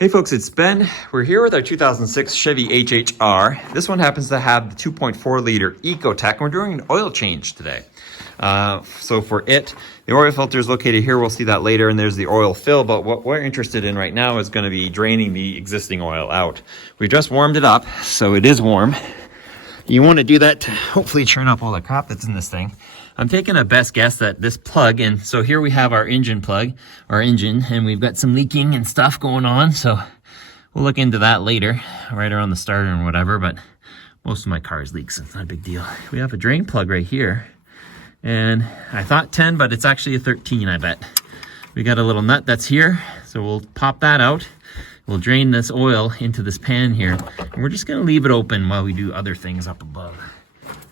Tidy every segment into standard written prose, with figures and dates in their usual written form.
Hey folks, it's Ben. We're here with our 2006 Chevy HHR. This one happens to have the 2.4 liter EcoTech, and we're doing an oil change today. So for it, the oil filter is located here. We'll see that later, and there's the oil fill, but what we're interested in right now is going to be draining the existing oil out. We just warmed it up, so it is warm. You want to do that to hopefully churn up all the crap that's in this thing. I'm taking a best guess that this plug, and so here we have our engine plug, our engine, and we've got some leaking and stuff going on, so we'll look into that later, right around the starter and whatever, but most of my cars leak, so it's not a big deal. We have a drain plug right here, and I thought 10, but it's actually a 13, I bet. We got a little nut that's here, so we'll pop that out. We'll drain this oil into this pan here, and we're just gonna leave it open while we do other things up above.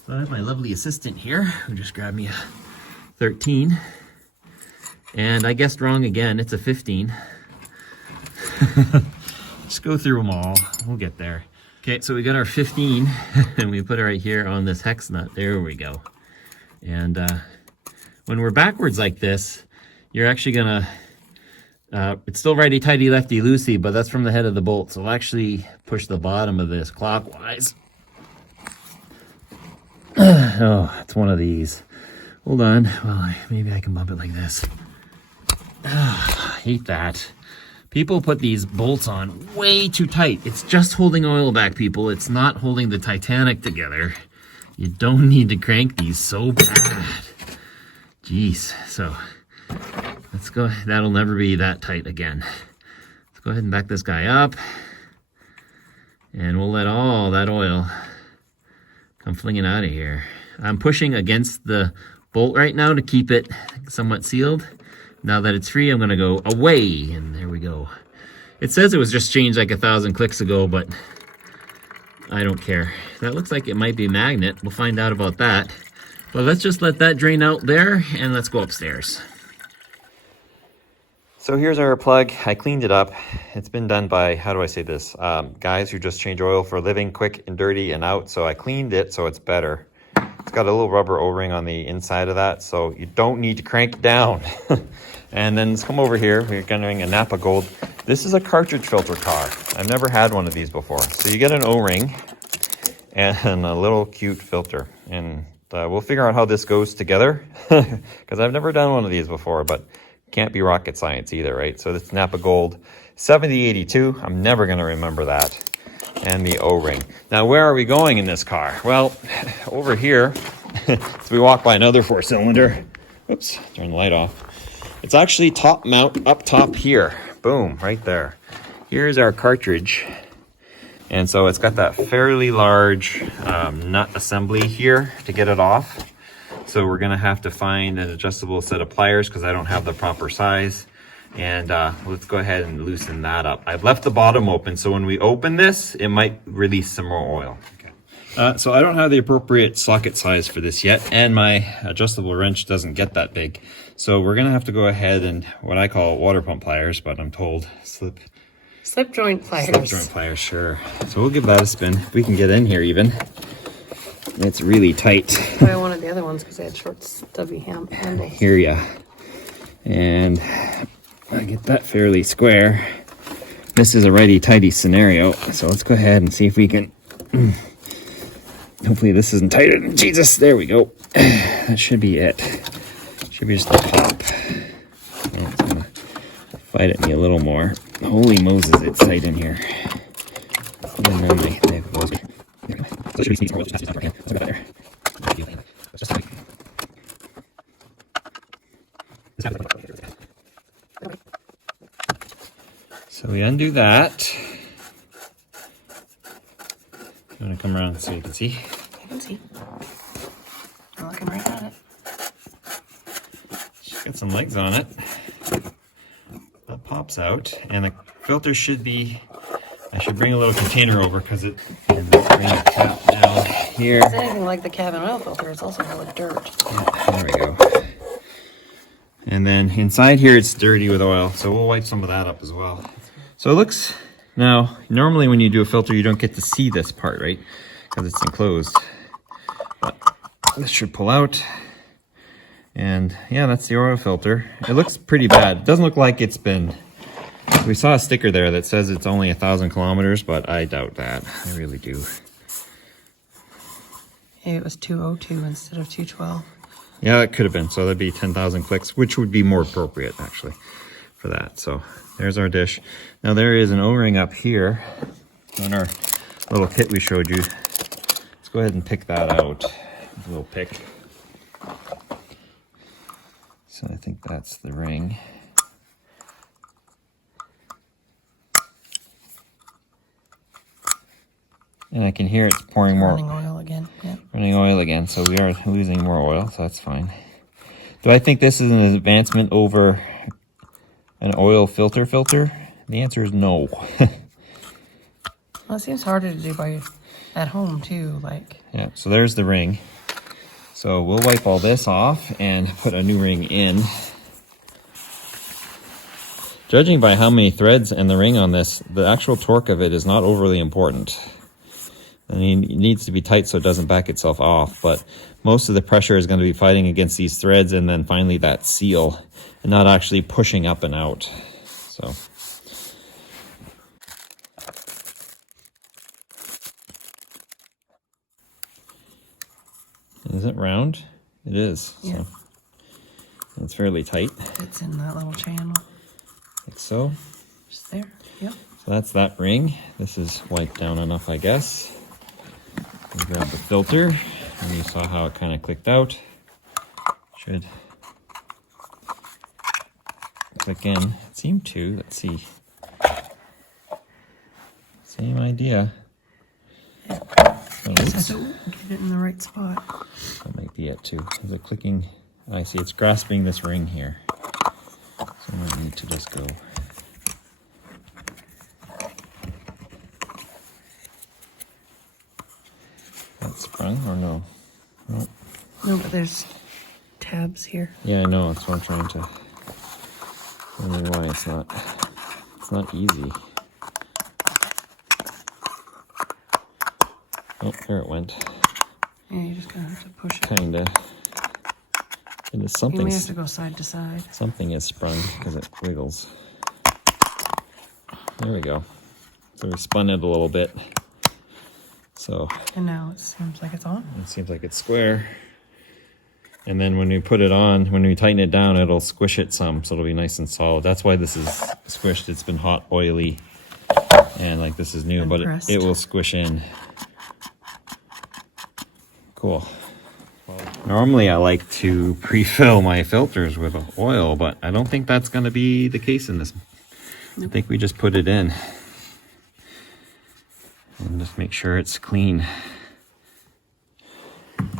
So I have my lovely assistant here who just grabbed me a 13. And I guessed wrong again, it's a 15. Just go through them all, we'll get there. Okay, so we got our 15 and we put it right here on this hex nut. There we go. And when we're backwards like this, you're actually gonna, it's still righty-tighty, lefty-loosey, but that's from the head of the bolt. So I'll actually push the bottom of this clockwise. Oh, it's one of these. Hold on. Well, maybe I can bump it like this. I hate that. People put these bolts on way too tight. It's just holding oil back, people. It's not holding the Titanic together. You don't need to crank these so bad. Jeez. So let's go. That'll never be that tight again. Let's go ahead and back this guy up. And we'll let all that oil come flinging out of here. I'm pushing against the bolt right now to keep it somewhat sealed. Now that it's free, I'm gonna go away, and there we go. It says it was just changed like 1,000 clicks ago, but I don't care. That looks like it might be a magnet. We'll find out about that. But let's just let that drain out there, and let's go upstairs. So here's our plug. I cleaned it up. It's been done by, how do I say this? Guys who just change oil for a living, quick and dirty and out. So I cleaned it so it's better. It's got a little rubber O-ring on the inside of that, so you don't need to crank it down. And then let's come over here. We're getting a Napa Gold. This is a cartridge filter car. I've never had one of these before. So you get an O-ring and a little cute filter. And we'll figure out how this goes together because I've never done one of these before, but can't be rocket science either, right? So this Napa Gold 7082, I'm never going to remember that. And the O-ring. Now, where are we going in this car? Well, over here, so we walk by another 4-cylinder. Oops, turn the light off. It's actually top mount up top here. Boom, right there. Here's our cartridge. And so it's got that fairly large nut assembly here to get it off. So we're gonna have to find an adjustable set of pliers because I don't have the proper size. And let's go ahead and loosen that up. I've left the bottom open, so when we open this, it might release some more oil. Okay. So I don't have the appropriate socket size for this yet, and my adjustable wrench doesn't get that big. So we're gonna have to go ahead and what I call water pump pliers, but I'm told slip joint pliers. Slip joint pliers, sure. So we'll give that a spin. If we can get in here even. It's really tight. I wanted the other ones because they had short, stubby handles. I hear ya. And I get that fairly square. This is a righty-tighty scenario, so let's go ahead and see if we can. Hopefully this isn't tighter than Jesus. There we go. That should be it. Should be just a pop. Yeah, it's gonna fight at me a little more. Holy Moses, it's tight in here. And then they goes. So should we sneeze more? Let's just there. So we undo that. You want to come around so you can see? I can see. I'm looking right at it. She's got some legs on it. That pops out, and the filter should be. I should bring a little container over because it can bring the cap down here. It's anything like the cabin oil filter. It's also full of dirt. Yeah, there we go. And then inside here it's dirty with oil, so we'll wipe some of that up as well. So it looks, now normally when you do a filter you don't get to see this part, right? Because it's enclosed. But this should pull out. And yeah, that's the oil filter. It looks pretty bad. It doesn't look like it's been We saw a sticker there that says it's only 1,000 kilometers, but I doubt that. I really do. Maybe it was 202 instead of 212. Yeah, it could have been. So that'd be 10,000 clicks, which would be more appropriate actually for that. So there's our dish. Now there is an O-ring up here on our little kit we showed you. Let's go ahead and pick that out. A little pick. So I think that's the ring. And I can hear it's pouring more. Running oil again. Yeah. Running oil again, so we are losing more oil, so that's fine. Do I think this is an advancement over an oil filter? The answer is no. Well, it seems harder to do at home too. Like. Yeah, so there's the ring. So we'll wipe all this off and put a new ring in. Judging by how many threads and the ring on this, the actual torque of it is not overly important. I mean, it needs to be tight so it doesn't back itself off, but most of the pressure is going to be fighting against these threads and then finally that seal, and not actually pushing up and out. So. Is it round? It is. Yeah. So it's fairly tight. It's in that little channel. Like so. Just there. Yep. So that's that ring. This is wiped down enough, I guess. We'll grab the filter, and you saw how it kind of clicked out. Should click in. It seemed to. Let's see. Same idea. So get it in the right spot. That might be it too. Is it clicking? I see it's grasping this ring here. So I might need to just go. That's sprung or no? No. No, but there's tabs here. Yeah, I know. That's what I'm trying to. I don't know why it's not easy. Oh, there it went. Yeah, you're just gonna have to push it. Kinda. It is You something. may have to go side to side. Something is sprung because it wiggles. There we go. So we spun it a little bit. So And now it seems like it's on. it seems like it's square. And then when we put it on, when we tighten it down, it'll squish it some, so it'll be nice and solid. That's why this is squished. It's been hot, oily, and like this is new, And but pressed. it will squish in. Cool. Normally I like to pre-fill my filters with oil, but I don't think that's going to be the case in this. I think we just put it in and just make sure it's clean.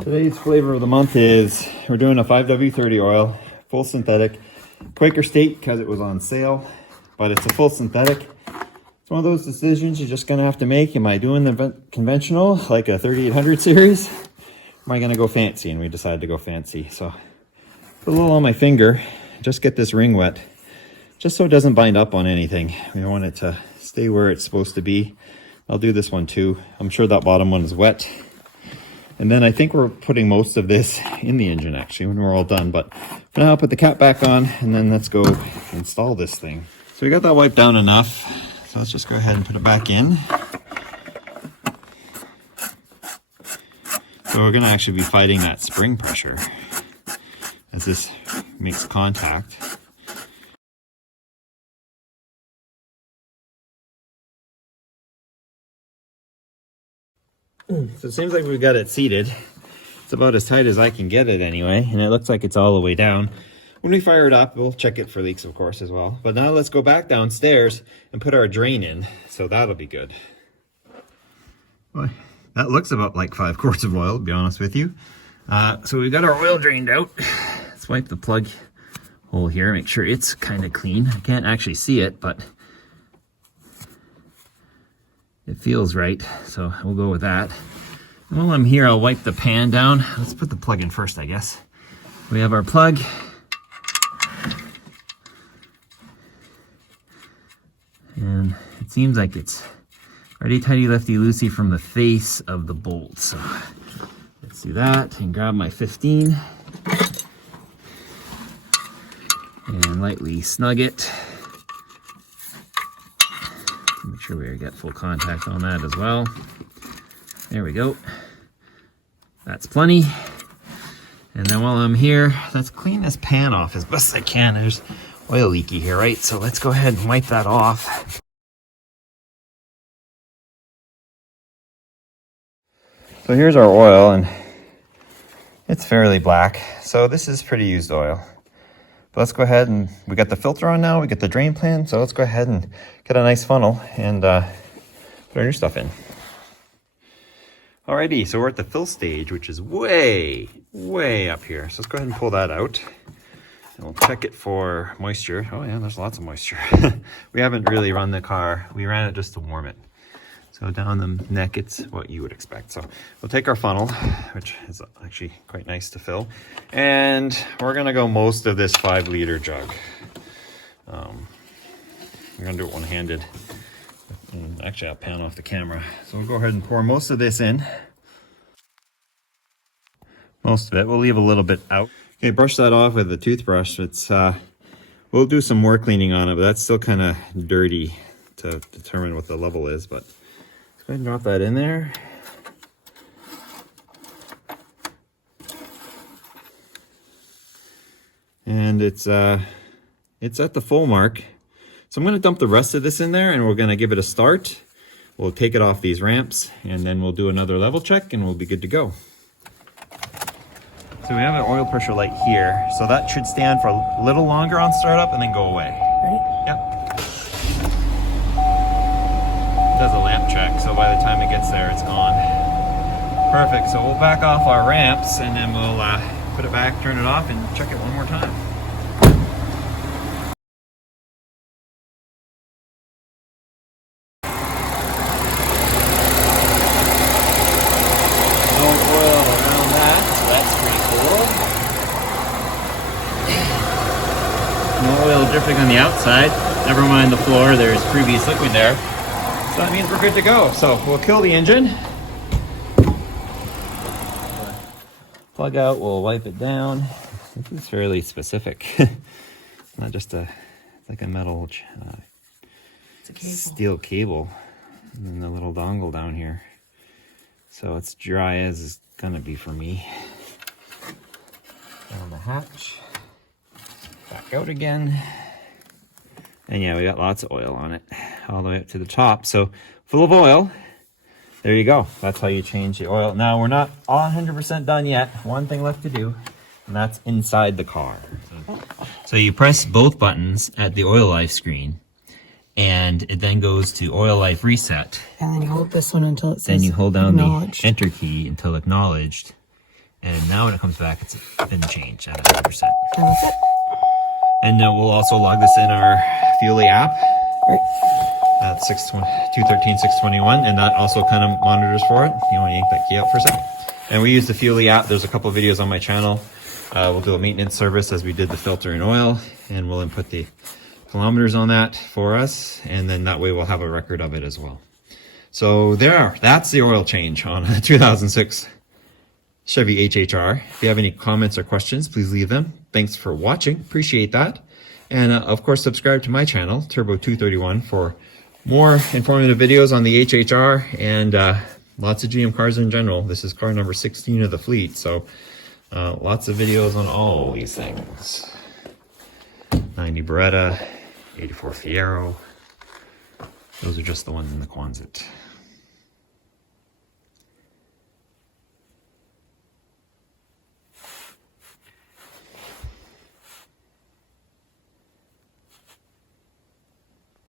Today's flavor of the month is, we're doing a 5W30 oil, full synthetic, Quaker State because it was on sale, but it's a full synthetic. It's one of those decisions you're just going to have to make. Am I doing the conventional, like a 3800 series? Am I going to go fancy? And we decided to go fancy. So put a little on my finger, just get this ring wet, just so it doesn't bind up on anything. We want it to stay where it's supposed to be. I'll do this one too. I'm sure that bottom one is wet. And then I think we're putting most of this in the engine actually when we're all done. But for now, I'll put the cap back on and then let's go install this thing. So we got that wiped down enough. So let's just go ahead and put it back in. So we're going to actually be fighting that spring pressure as this makes contact. So it seems like we've got it seated. It's about as tight as I can get it anyway, and it looks like it's all the way down. When we fire it up, we'll check it for leaks, of course, as well. But now let's go back downstairs and put our drain in, so that'll be good. Well, that looks about like 5 quarts of oil, to be honest with you. So we've got our oil drained out. Let's wipe the plug hole here, make sure it's kind of clean. I can't actually see it, but it feels right, so we'll go with that. And while I'm here, I'll wipe the pan down. Let's put the plug in first, I guess. We have our plug. And it seems like it's ready tighty lefty loosey from the face of the bolt. So let's do that and grab my 15 and lightly snug it. Make sure we get full contact on that as well. There we go. That's plenty. And then while I'm here, let's clean this pan off as best I can. There's oil leaky here, right? So let's go ahead and wipe that off. So here's our oil, and it's fairly black. So this is pretty used oil. But let's go ahead and we got the filter on now. We get the drain pan. So let's go ahead and get a nice funnel and put our new stuff in. Alrighty, so we're at the fill stage, which is way up here. So let's go ahead and pull that out. And we'll check it for moisture. Oh yeah, there's lots of moisture. We haven't really run the car. We ran it just to warm it. So down the neck, it's what you would expect. So we'll take our funnel, which is actually quite nice to fill. And we're gonna go most of this 5-liter jug. We're gonna do it one-handed. And actually, I'll pan off the camera. So we'll go ahead and pour most of this in. Most of it. We'll leave a little bit out. Okay, brush that off with a toothbrush. It's we'll do some more cleaning on it, but that's still kind of dirty to determine what the level is. But let's go ahead and drop that in there. And it's at the full mark. So I'm going to dump the rest of this in there, and we're going to give it a start. We'll take it off these ramps, and then we'll do another level check, and we'll be good to go. So we have an oil pressure light here, so that should stand for a little longer on startup and then go away. Ready? Yep. It does a lamp check, so by the time it gets there, it's gone. Perfect, so we'll back off our ramps, and then we'll put it back, turn it off, and check it one more time. No oil dripping on the outside. Never mind the floor, there's previous liquid there. So that means we're good to go. So we'll kill the engine. Plug out, we'll wipe it down. This is fairly specific. Not just it's like a metal It's a cable. steel cable. And then the little dongle down here. So it's dry as it's gonna be for me. Down the hatch. Back out again. And yeah, we got lots of oil on it all the way up to the top. So full of oil. There you go. That's how you change the oil. Now we're not 100% done yet. One thing left to do, and that's inside the car. So you press both buttons at the oil life screen, and it then goes to oil life reset. And then you hold this one until it says Then you hold down acknowledged. the enter key until acknowledged. And now when it comes back, it's been changed at 100%. And that's it. And we'll also log this in our Fuelie app Right. at 213, 621, and that also kind of monitors for it. You want to yank that key out for a second. And we use the Fuelie app. There's a couple of videos on my channel. We'll do a maintenance service as we did the filter and oil, and we'll input the kilometers on that for us, and then that way we'll have a record of it as well. So that's the oil change on a 2006 Chevy HHR. If you have any comments or questions, please leave them. Thanks for watching. Appreciate that. And of course, subscribe to my channel, Turbo231, for more informative videos on the HHR and lots of GM cars in general. This is car number 16 of the fleet, so lots of videos on all these things. 90 Beretta, 84 Fiero. Those are just the ones in the Quonset.